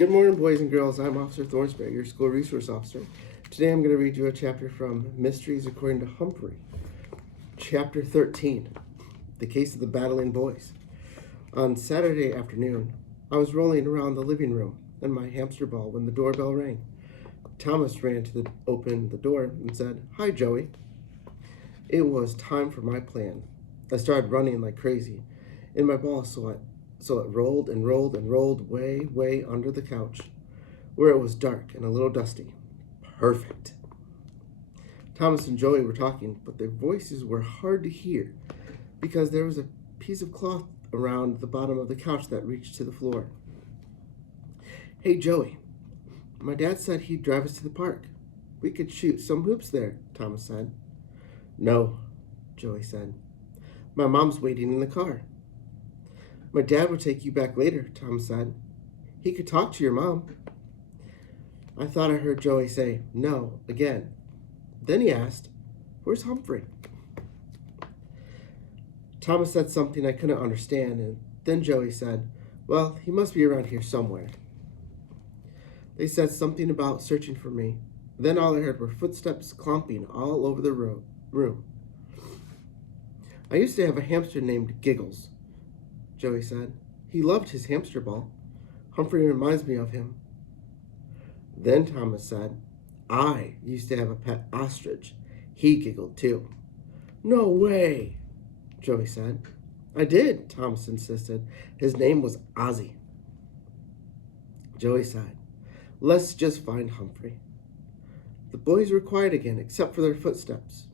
Good morning, boys and girls. I'm Officer Thornsberry, your school resource officer. Today I'm going to read you a chapter from Mysteries According to Humphrey. Chapter 13, The Case of the Battling Boys. On Saturday afternoon, I was rolling around the living room in my hamster ball when the doorbell rang. Thomas ran to open the door and said, "Hi, Joey." It was time for my plan. I started running like crazy in my ball, so it rolled and rolled and rolled way under the couch, where it was dark and a little dusty. Perfect. Thomas and Joey were talking, but their voices were hard to hear because there was a piece of cloth around the bottom of the couch that reached to the floor. "Hey, Joey, my dad said he'd drive us to the park. We could shoot some hoops there," Thomas said. "No," Joey said. "My mom's waiting in the car." "My dad would take you back later," Thomas said. "He could talk to your mom." I thought I heard Joey say, "No," again. Then he asked, "Where's Humphrey?" Thomas said something I couldn't understand, and then Joey said, "Well, he must be around here somewhere." They said something about searching for me. Then all I heard were footsteps clomping all over the room. "I used to have a hamster named Giggles," Joey said. "He loved his hamster ball. Humphrey reminds me of him." Then Thomas said, "I used to have a pet ostrich. He giggled too." "No way," Joey said. "I did," Thomas insisted. "His name was Ozzy." Joey sighed. "Let's just find Humphrey." The boys were quiet again, except for their footsteps.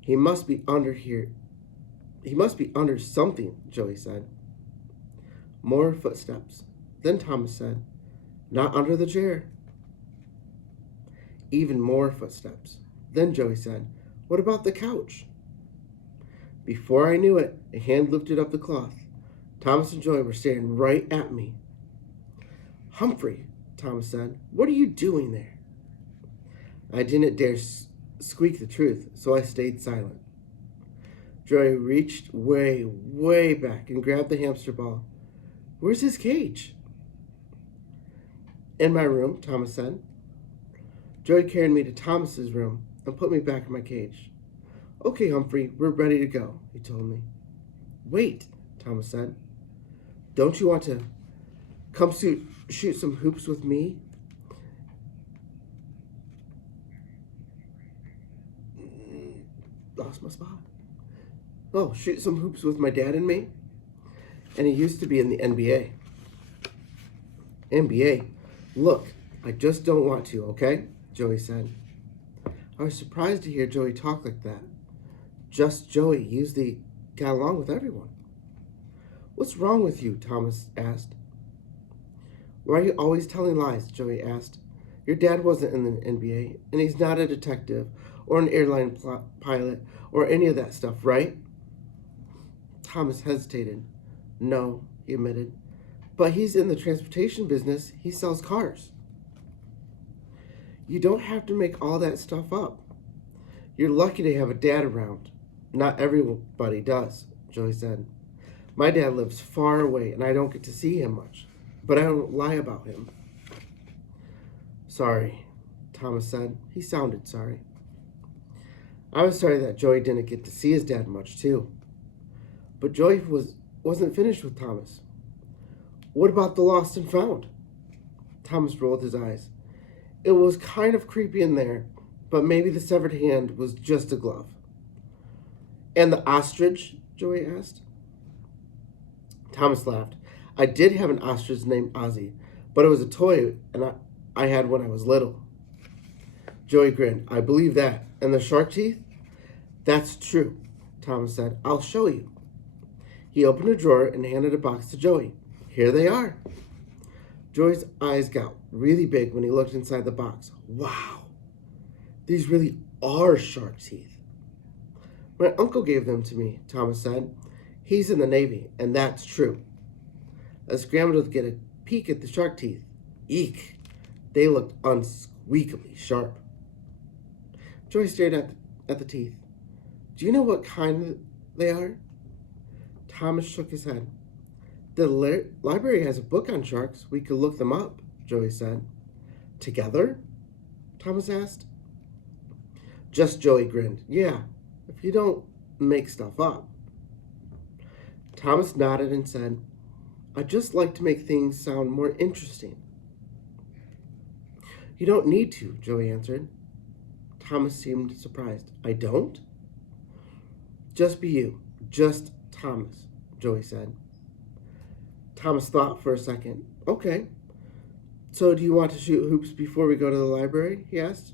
"He must be under here. He must be under something," Joey said. More footsteps. Then Thomas said, "Not under the chair." Even more footsteps. Then Joey said, "What about the couch?" Before I knew it, a hand lifted up the cloth. Thomas and Joey were staring right at me. "Humphrey," Thomas said, "what are you doing there?" I didn't dare squeak the truth, so I stayed silent. Joey reached way back and grabbed the hamster ball. "Where's his cage?" "In my room," Thomas said. Joey carried me to Thomas's room and put me back in my cage. "Okay, Humphrey, we're ready to go," he told me. "Wait," Thomas said. "Don't you want to come shoot some hoops with me?" Lost my spot. "Oh, shoot some hoops with my dad and me?" And he used to be in the NBA. "NBA? Look, I just don't want to, okay?" Joey said. I was surprised to hear Joey talk like that. Just Joey usually got along with everyone. "What's wrong with you?" Thomas asked. "Why are you always telling lies?" Joey asked. "Your dad wasn't in the NBA, and he's not a detective or an airline pilot or any of that stuff, right?" Thomas hesitated. "No," he admitted. "But he's in the transportation business. He sells cars." "You don't have to make all that stuff up. You're lucky to have a dad around. Not everybody does," Joey said. "My dad lives far away, and I don't get to see him much. But I don't lie about him." "Sorry," Thomas said. He sounded sorry. I was sorry that Joey didn't get to see his dad much, too. But Joey wasn't finished with Thomas. "What about the lost and found?" Thomas rolled his eyes. "It was kind of creepy in there, but maybe the severed hand was just a glove." "And the ostrich?" Joey asked. Thomas laughed. "I did have an ostrich named Ozzy, but it was a toy, and I had when I was little." Joey grinned. "I believe that. And the shark teeth?" "That's true," Thomas said. "I'll show you." He opened a drawer and handed a box to Joey. "Here they are." Joey's eyes got really big when he looked inside the box. "Wow, these really are shark teeth." "My uncle gave them to me," Thomas said. "He's in the Navy, and that's true." I scrambled to get a peek at the shark teeth. Eek! They looked unsqueakably sharp. Joey stared at the teeth. "Do you know what kind they are?" Thomas shook his head. The library has a book on sharks. We could look them up, Joey said. Together? Thomas asked. Just Joey grinned. Yeah, if you don't make stuff up. Thomas nodded and said, I'd just like to make things sound more interesting. You don't need to, Joey answered. Thomas seemed surprised. I don't? Just be you. Just Thomas, Joey said. Thomas thought for a second. Okay. So do you want to shoot hoops before we go to the library? He asked.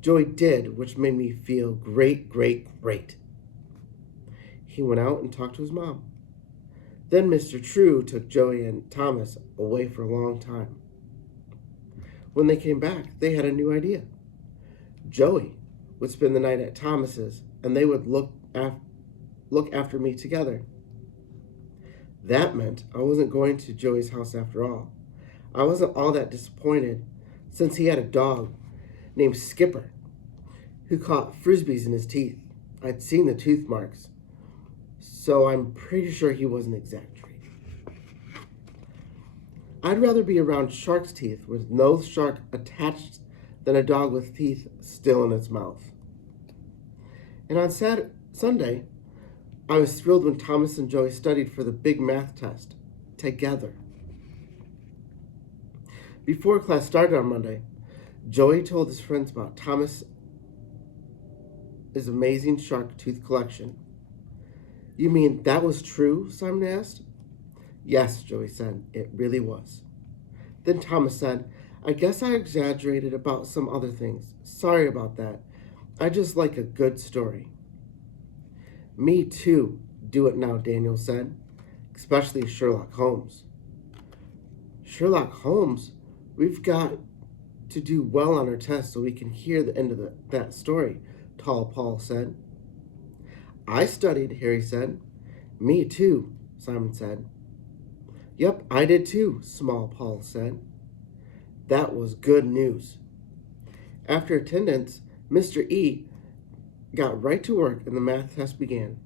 Joey did, which made me feel great. He went out and talked to his mom. Then Mr. True took Joey and Thomas away for a long time. When they came back, they had a new idea. Joey would spend the night at Thomas's, and they would look after me together. That meant I wasn't going to Joey's house after all. I wasn't all that disappointed, since he had a dog named Skipper, who caught frisbees in his teeth. I'd seen the tooth marks, so I'm pretty sure he wasn't exaggerating. I'd rather be around shark's teeth with no shark attached than a dog with teeth still in its mouth. And on Sunday, I was thrilled when Thomas and Joey studied for the big math test together. Before class started on Monday, Joey told his friends about Thomas's amazing shark tooth collection. You mean that was true? Simon asked. Yes, Joey said, it really was. Then Thomas said, I guess I exaggerated about some other things. Sorry about that. I just like a good story. Me too. Do it now, Daniel said, especially Sherlock Holmes. Sherlock Holmes? We've got to do well on our test so we can hear the end of that story, Tall Paul said. I studied, Harry said. Me too, Simon said. Yep, I did too, Small Paul said. That was good news. After attendance, Mr. E got right to work and the math test began.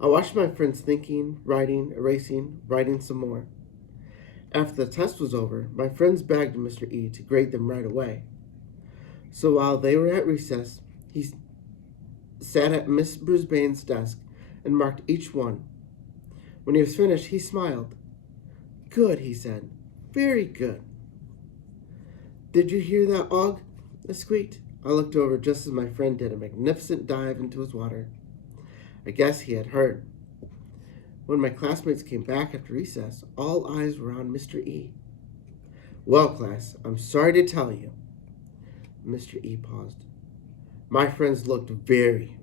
I watched my friends thinking, writing, erasing, writing some more. After the test was over, my friends begged Mr. E to grade them right away. So while they were at recess, he sat at Miss Brisbane's desk and marked each one. When he was finished, he smiled. Good, he said. Very good. Did you hear that, Og? I squeaked. I looked over just as my friend did a magnificent dive into his water. I guess he had heard. When my classmates came back after recess, all eyes were on Mr. E. Well, class, I'm sorry to tell you. Mr. E paused. My friends looked very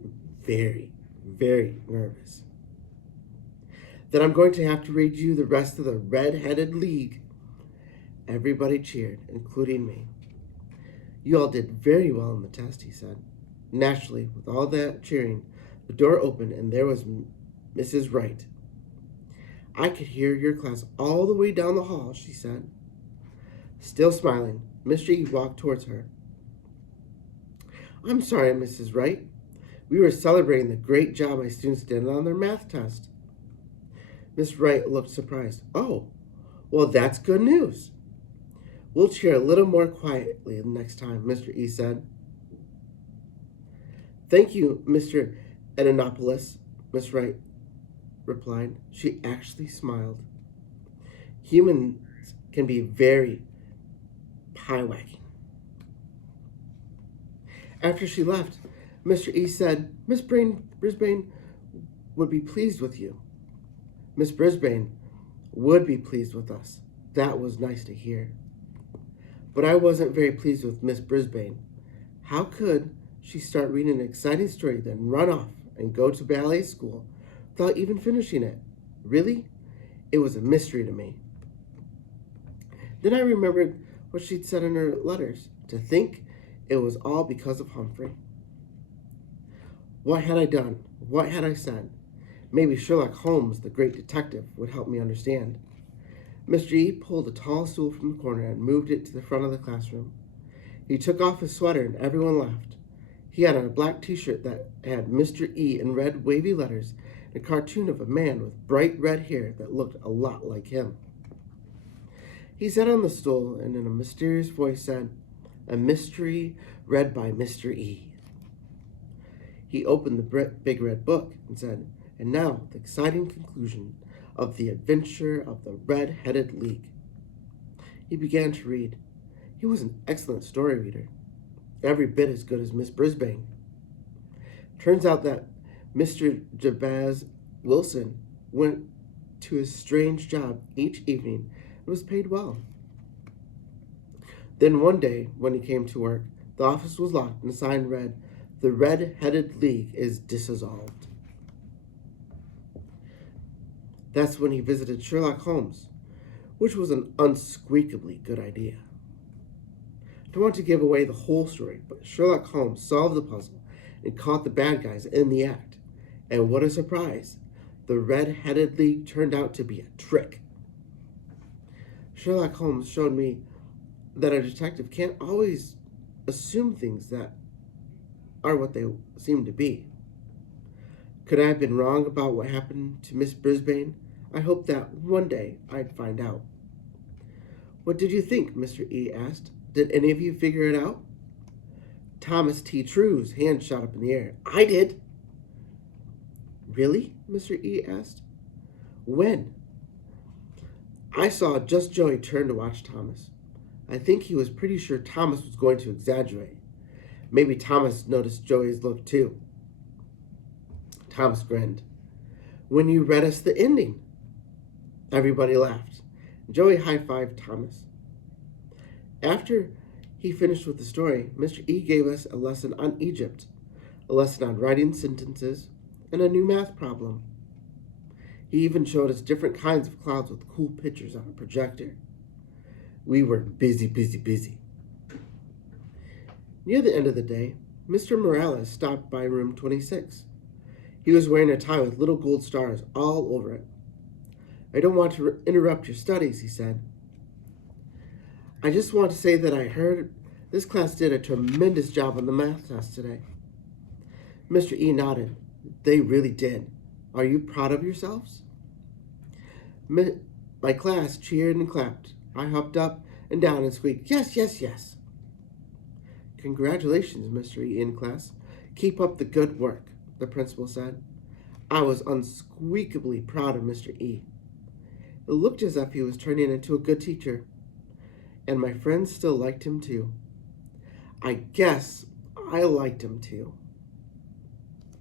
nervous. Then I'm going to have to read you the rest of the Red-Headed League. Everybody cheered, including me. You all did very well in the test, he said. Naturally, with all that cheering, the door opened and there was Mrs. Wright. I could hear your class all the way down the hall, she said. Still smiling, Mr. E walked towards her. I'm sorry, Mrs. Wright. We were celebrating the great job my students did on their math test. Miss Wright looked surprised. Oh, well, that's good news. We'll cheer a little more quietly the next time, Mr. E said. Thank you, Mr. Edinopoulos, Miss Wright replied. She actually smiled. Humans can be very pie-wagging. After she left, Mr. E said, Miss Brisbane would be pleased with you. Miss Brisbane would be pleased with us. That was nice to hear. But I wasn't very pleased with Miss Brisbane. How could she start reading an exciting story, then run off and go to ballet school without even finishing it? Really? It was a mystery to me. Then I remembered what she'd said in her letters, to think it was all because of Humphrey. What had I done? What had I said? Maybe Sherlock Holmes, the great detective, would help me understand. Mr. E pulled a tall stool from the corner and moved it to the front of the classroom. He took off his sweater and everyone laughed. He had on a black t-shirt that had Mr. E in red wavy letters and a cartoon of a man with bright red hair that looked a lot like him. He sat on the stool and in a mysterious voice said, "A mystery read by Mr. E." He opened the big red book and said, "And now the exciting conclusion of the adventure of the Red-Headed League." He began to read. He was an excellent story reader, every bit as good as Miss Brisbane. Turns out that Mr. Jabez Wilson went to his strange job each evening and was paid well. Then one day, when he came to work, the office was locked and the sign read, "The Red-Headed League is dissolved." That's when he visited Sherlock Holmes, which was an unsqueakably good idea. I don't want to give away the whole story, but Sherlock Holmes solved the puzzle and caught the bad guys in the act. And what a surprise! The Red-Headed League turned out to be a trick. Sherlock Holmes showed me that a detective can't always assume things that are what they seem to be. Could I have been wrong about what happened to Miss Brisbane? I hope that one day I'd find out. "What did you think?" Mr. E asked. "Did any of you figure it out?" Thomas T. True's hand shot up in the air. "I did." "Really?" Mr. E asked. "When?" "I saw just Joey turn to watch Thomas. I think he was pretty sure Thomas was going to exaggerate. Maybe Thomas noticed Joey's look too." Thomas grinned. "When you read us the ending." Everybody laughed. Joey high-fived Thomas. After he finished with the story, Mr. E gave us a lesson on Egypt, a lesson on writing sentences, and a new math problem. He even showed us different kinds of clouds with cool pictures on a projector. We were busy. Near the end of the day, Mr. Morales stopped by room 26. He was wearing a tie with little gold stars all over it. "I don't want to interrupt your studies," he said. "I just want to say that I heard this class did a tremendous job on the math test today." Mr. E nodded. "They really did. Are you proud of yourselves?" My class cheered and clapped. I hopped up and down and squeaked, "Yes, yes, yes." "Congratulations, Mr. E in class. Keep up the good work," the principal said. I was unsqueakably proud of Mr. E. It looked as if he was turning into a good teacher, and my friends still liked him too. I guess I liked him too.